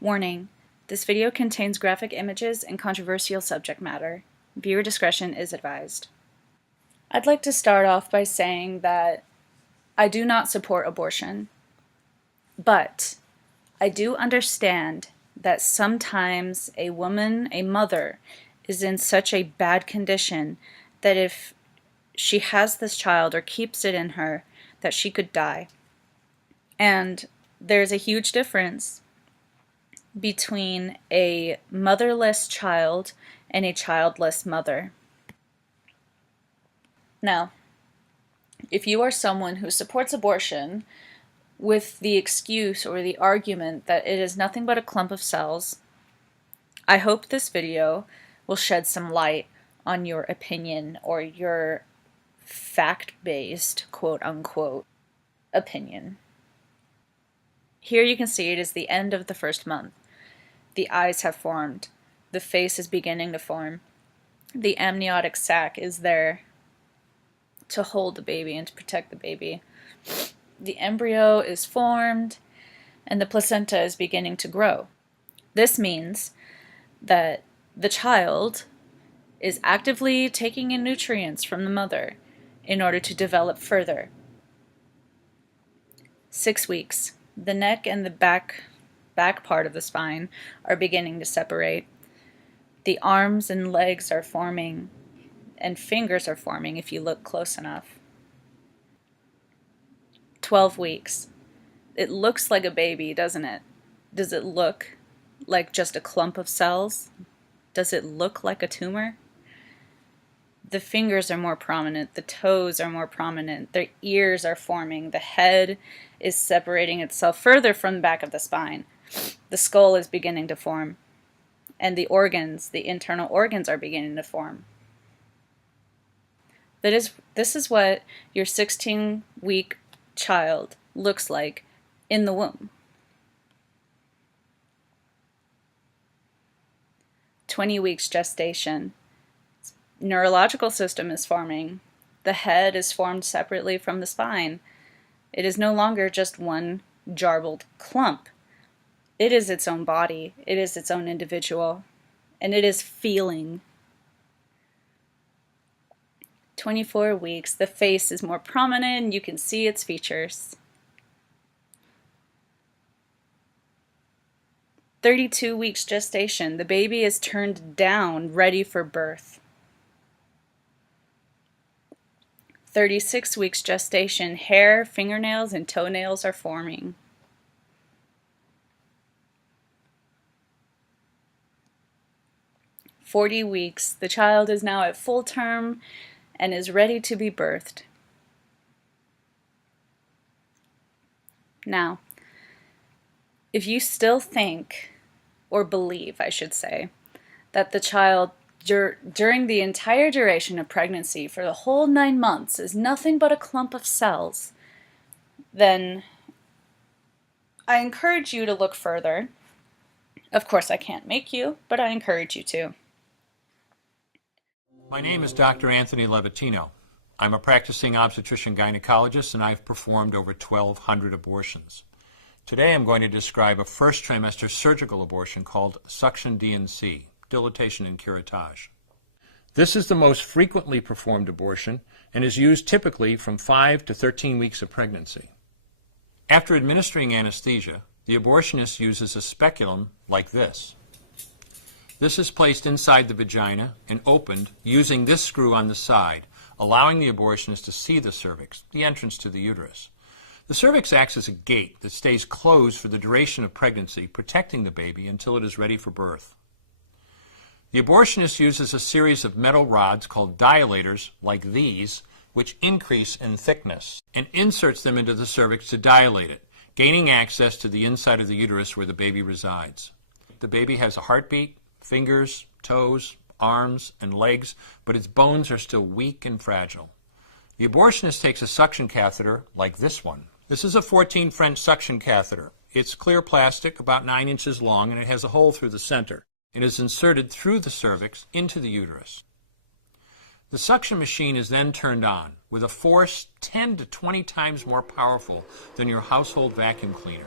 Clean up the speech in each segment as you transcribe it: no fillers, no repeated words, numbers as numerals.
Warning: this video contains graphic images and controversial subject matter. Viewer discretion is advised. I'd like to start off by saying that I do not support abortion, but I do understand that sometimes a woman, a mother, is in such a bad condition that if she has this child or keeps it in her, that she could die. And there's a huge difference between a motherless child and a childless mother. Now, if you are someone who supports abortion with the excuse or the argument that it is nothing but a clump of cells, I hope this video will shed some light on your opinion or your fact-based, quote-unquote, opinion. Here you can see it is the end of the first month. The eyes have formed. The face is beginning to form. The amniotic sac is there to hold the baby and to protect the baby. The embryo is formed and the placenta is beginning to grow. This means that the child is actively taking in nutrients from the mother in order to develop further. 6 weeks. The neck and the back part of the spine are beginning to separate. The arms and legs are forming, and fingers are forming if you look close enough. 12 weeks. It looks like a baby, doesn't it? Does it look like just a clump of cells? Does it look like a tumor? The fingers are more prominent, the toes are more prominent, their ears are forming, the head is separating itself further from the back of the spine. The skull is beginning to form, and the organs, the internal organs, are beginning to form. This is what your 16-week child looks like in the womb. 20 weeks gestation. Neurological system is forming. The head is formed separately from the spine. It is no longer just one jarbled clump. It is its own body. It is its own individual. And it is feeling. 24 weeks, the face is more prominent and you can see its features. 32 weeks gestation, the baby is turned down, ready for birth. 36 weeks gestation, hair, fingernails, and toenails are forming. 40 weeks, the child is now at full term and is ready to be birthed. Now, if you still think, or believe, I should say, that the child during the entire duration of pregnancy for the whole 9 months is nothing but a clump of cells, then I encourage you to look further. Of course, I can't make you, but I encourage you to. My name is Dr. Anthony Levatino. I'm a practicing obstetrician-gynecologist, and I've performed over 1,200 abortions. Today I'm going to describe a first trimester surgical abortion called suction D&C, dilatation and curettage. This is the most frequently performed abortion and is used typically from 5 to 13 weeks of pregnancy. After administering anesthesia, the abortionist uses a speculum like this. This is placed inside the vagina and opened using this screw on the side, allowing the abortionist to see the cervix, the entrance to the uterus. The cervix acts as a gate that stays closed for the duration of pregnancy, protecting the baby until it is ready for birth. The abortionist uses a series of metal rods called dilators, like these, which increase in thickness, and inserts them into the cervix to dilate it, gaining access to the inside of the uterus where the baby resides. The baby has a heartbeat, fingers, toes, arms, and legs, but its bones are still weak and fragile. The abortionist takes a suction catheter like this one. This is a 14 French suction catheter. It's clear plastic, about 9 inches long, and it has a hole through the center. It is inserted through the cervix into the uterus. The suction machine is then turned on with a force 10 to 20 times more powerful than your household vacuum cleaner.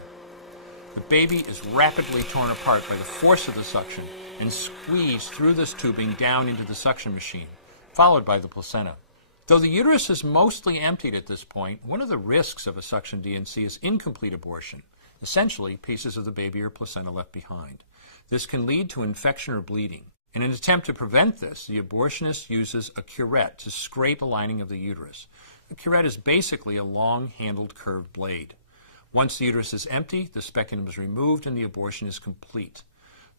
The baby is rapidly torn apart by the force of the suction and squeezed through this tubing down into the suction machine, followed by the placenta. Though the uterus is mostly emptied at this point, one of the risks of a suction D&C is incomplete abortion. Essentially, pieces of the baby or placenta left behind. This can lead to infection or bleeding. In an attempt to prevent this, the abortionist uses a curette to scrape a lining of the uterus. The curette is basically a long-handled curved blade. Once the uterus is empty, the speculum is removed and the abortion is complete.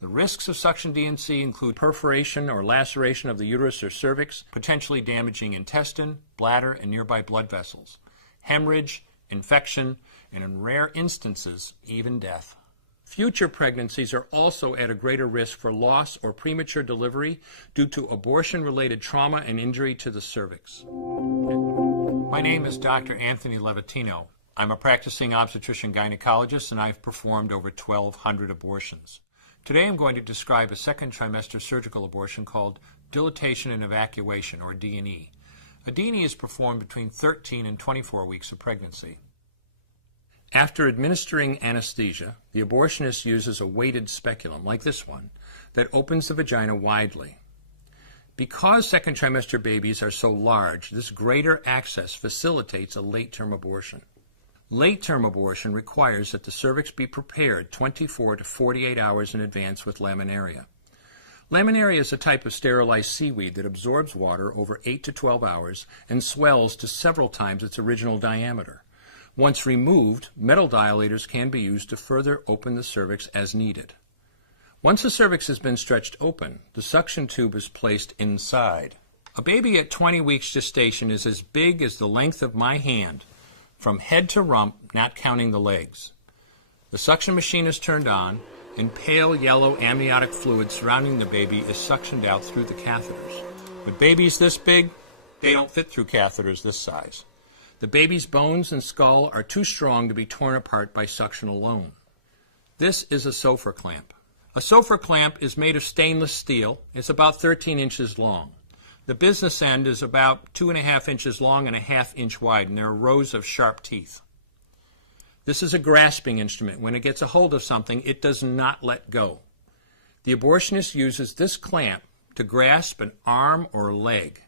The risks of suction D&C include perforation or laceration of the uterus or cervix, potentially damaging intestine, bladder, and nearby blood vessels, hemorrhage, infection, and in rare instances, even death. Future pregnancies are also at a greater risk for loss or premature delivery due to abortion-related trauma and injury to the cervix. My name is Dr. Anthony Levatino. I'm a practicing obstetrician-gynecologist, and I've performed over 1,200 abortions. Today I'm going to describe a second trimester surgical abortion called dilatation and evacuation, or D&E. A D&E is performed between 13 and 24 weeks of pregnancy. After administering anesthesia, the abortionist uses a weighted speculum, like this one, that opens the vagina widely. Because second trimester babies are so large, this greater access facilitates a late-term abortion. Late-term abortion requires that the cervix be prepared 24 to 48 hours in advance with laminaria. Laminaria is a type of sterilized seaweed that absorbs water over 8 to 12 hours and swells to several times its original diameter. Once removed, metal dilators can be used to further open the cervix as needed. Once the cervix has been stretched open, the suction tube is placed inside. A baby at 20 weeks gestation is as big as the length of my hand, from head to rump, not counting the legs. The suction machine is turned on, and pale yellow amniotic fluid surrounding the baby is suctioned out through the catheters. With babies this big, they don't fit through catheters this size. The baby's bones and skull are too strong to be torn apart by suction alone. This is a Sofer clamp. A Sofer clamp is made of stainless steel. It's about 13 inches long. The business end is about 2.5 inches long and 1/2 inch wide, and there are rows of sharp teeth. This is a grasping instrument. When it gets a hold of something, it does not let go. The abortionist uses this clamp to grasp an arm or leg.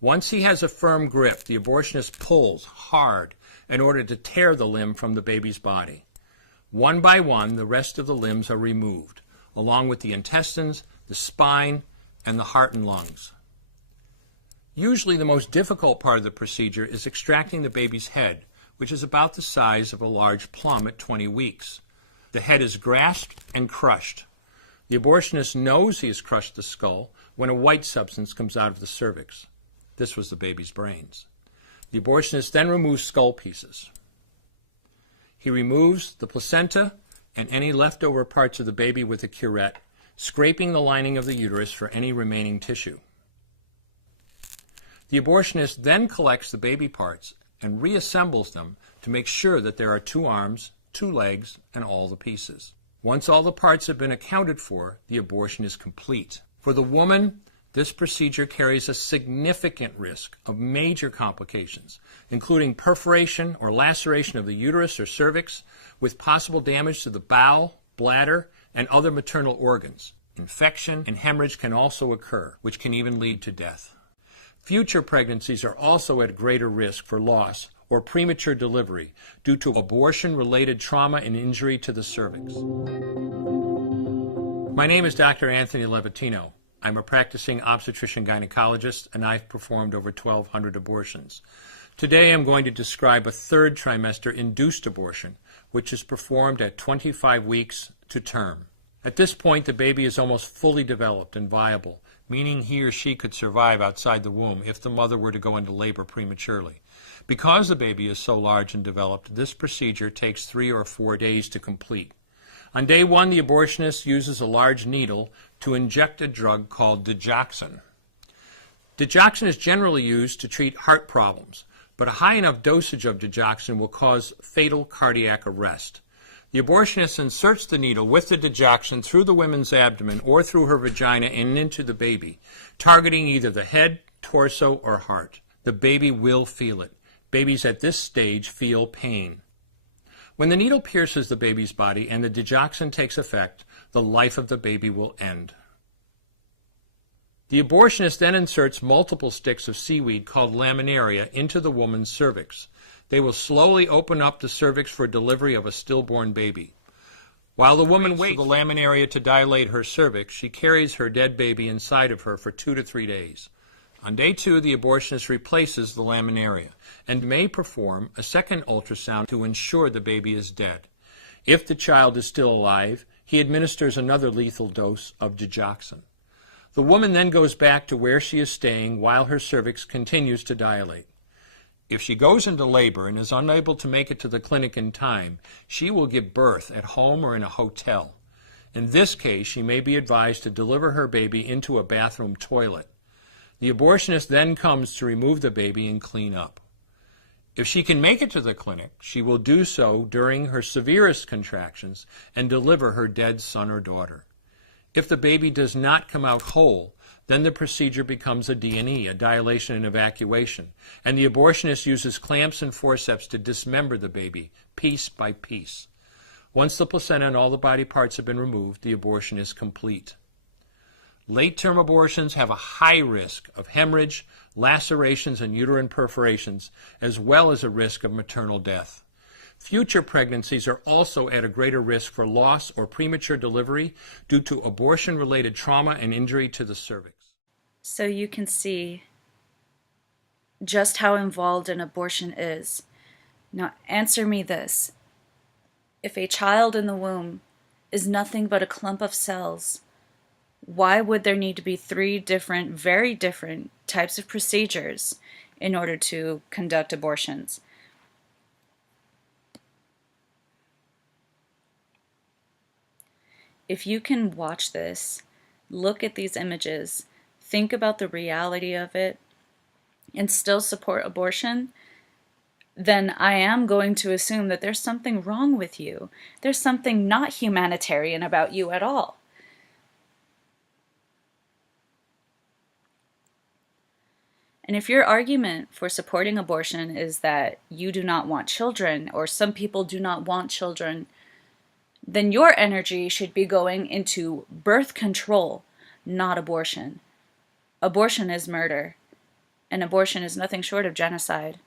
Once he has a firm grip, the abortionist pulls hard in order to tear the limb from the baby's body. One by one, the rest of the limbs are removed, along with the intestines, the spine, and the heart and lungs. Usually the most difficult part of the procedure is extracting the baby's head, which is about the size of a large plum at 20 weeks. The head is grasped and crushed. The abortionist knows he has crushed the skull when a white substance comes out of the cervix. This was the baby's brains. The abortionist then removes skull pieces. He removes the placenta and any leftover parts of the baby with a curette, scraping the lining of the uterus for any remaining tissue. The abortionist then collects the baby parts and reassembles them to make sure that there are 2 arms, 2 legs, and all the pieces. Once all the parts have been accounted for, the abortion is complete. For the woman, this procedure carries a significant risk of major complications, including perforation or laceration of the uterus or cervix, with possible damage to the bowel, bladder, and other maternal organs. Infection and hemorrhage can also occur, which can even lead to death. Future pregnancies are also at greater risk for loss or premature delivery due to abortion-related trauma and injury to the cervix. My name is Dr. Anthony Levatino. I'm a practicing obstetrician-gynecologist, and I've performed over 1,200 abortions. Today I'm going to describe a third trimester induced abortion, which is performed at 25 weeks to term. At this point, the baby is almost fully developed and viable, meaning he or she could survive outside the womb if the mother were to go into labor prematurely. Because the baby is so large and developed, this procedure takes 3 or 4 days to complete. On day 1, the abortionist uses a large needle to inject a drug called digoxin. Digoxin is generally used to treat heart problems, but a high enough dosage of digoxin will cause fatal cardiac arrest. The abortionist inserts the needle with the digoxin through the woman's abdomen or through her vagina and into the baby, targeting either the head, torso, or heart. The baby will feel it. Babies at this stage feel pain. When the needle pierces the baby's body and the digoxin takes effect, the life of the baby will end. The abortionist then inserts multiple sticks of seaweed called laminaria into the woman's cervix. They will slowly open up the cervix for delivery of a stillborn baby. While the woman waits for the laminaria to dilate her cervix, she carries her dead baby inside of her for 2 to 3 days. On day 2, the abortionist replaces the laminaria and may perform a second ultrasound to ensure the baby is dead. If the child is still alive, he administers another lethal dose of digoxin. The woman then goes back to where she is staying while her cervix continues to dilate. If she goes into labor and is unable to make it to the clinic in time, she will give birth at home or in a hotel. In this case, she may be advised to deliver her baby into a bathroom toilet. The abortionist then comes to remove the baby and clean up. If she can make it to the clinic, she will do so during her severest contractions and deliver her dead son or daughter. If the baby does not come out whole, then the procedure becomes a D&E, a dilation and evacuation, and the abortionist uses clamps and forceps to dismember the baby, piece by piece. Once the placenta and all the body parts have been removed, the abortion is complete. Late-term abortions have a high risk of hemorrhage, lacerations, and uterine perforations, as well as a risk of maternal death. Future pregnancies are also at a greater risk for loss or premature delivery due to abortion-related trauma and injury to the cervix. So you can see just how involved an abortion is. Now answer me this. If a child in the womb is nothing but a clump of cells, why would there need to be 3 different, very different types of procedures in order to conduct abortions? If you can watch this, look at these images, think about the reality of it, and still support abortion, then I am going to assume that there's something wrong with you. There's something not humanitarian about you at all. And if your argument for supporting abortion is that you do not want children, or some people do not want children, then your energy should be going into birth control, not abortion. Abortion is murder, and abortion is nothing short of genocide.